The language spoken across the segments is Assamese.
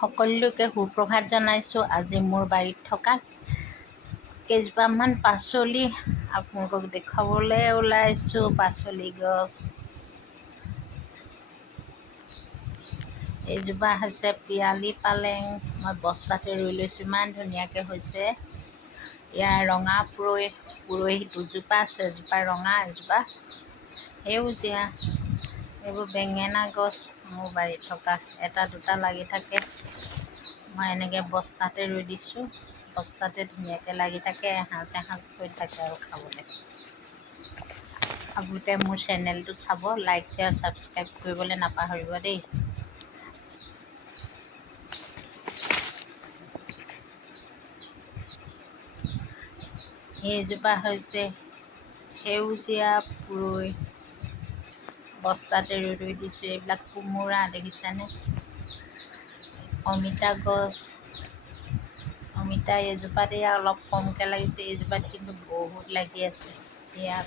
সকলোকে সুপ্ৰভাত জনাইছোঁ। আজি মোৰ বাৰীত থকা কেইজোপামান পাচলি আপোনালোকক দেখুৱাবলৈ ওলাইছোঁ। পাচলি গছ এইজোপা হৈছে পিয়ালি পালেং। মই বস্তাতে ৰুই লৈছোঁ, ইমান ধুনীয়াকৈ হৈছে। ইয়াৰ ৰঙা পুৰৈ দুজোপা আছে, এজোপা ৰঙা এজোপা সেউজীয়া। এইবোৰ বেঙেনা গছ মোৰ বাৰীত থকা এটা দুটা লাগি থাকে। মই এনেকৈ বস্তাতে ৰুই দিছোঁ, বস্তাতে ধুনীয়াকৈ লাগি থাকে, এসাঁজ হৈ থাকে আৰু খাবলৈ। আপোনালোকে মোৰ চেনেলটো চাব, লাইক শ্বেয়াৰ ছাবস্ক্ৰাইব কৰিবলৈ নাপাহৰিব দেই। এইজোপা হৈছে সেউজীয়া পুৰৈ, বস্তাতে ৰুই দিছোঁ। এইবিলাক কোমোৰা দেখিছেনে? অমিতা গছ, অমিতা এইজোপাত অলপ কমকৈ লাগিছে, এইজোপাত কিন্তু বহুত লাগি আছে। ইয়াত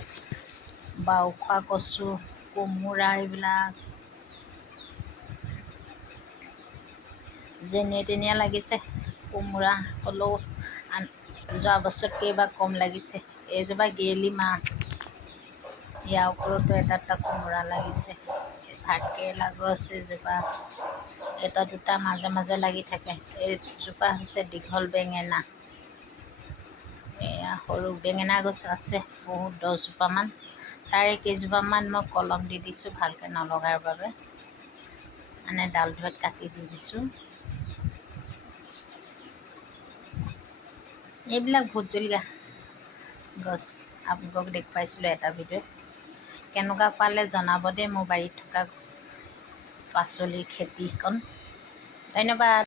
বাওখোৱা কচু, কোমোৰা এইবিলাক যেনিয়ে তেনিয়ে লাগিছে। কোমোৰা হ'লেও যোৱা বছৰতকৈ এইবাৰ কম লাগিছে। এইজোপা গেলি মাহ, ইয়াৰ ওপৰতো এটা দুটা কোমোৰা লাগিছে। ভাতকেৰেলা গছ এজোপা এটা দুটা মাজে মাজে লাগি থাকে। এইজোপা হৈছে দীঘল বেঙেনা। এয়া সৰু বেঙেনা গছ আছে বহুত, 10জোপামান। তাৰে কেইজোপামান মই কলম দি দিছোঁ ভালকৈ নলগাৰ বাবে, মানে ডালডালত কাটি দি দিছোঁ। এইবিলাক ভোট জলকীয়া গছ আপোনালোকক দেখুৱাইছিলোঁ এটা ভিডিঅ'ত। কেনেকুৱা পালে জনাব দেই মোৰ বাৰীত থকা পাচলিৰ খেতিকণ। ধন্যবাদ।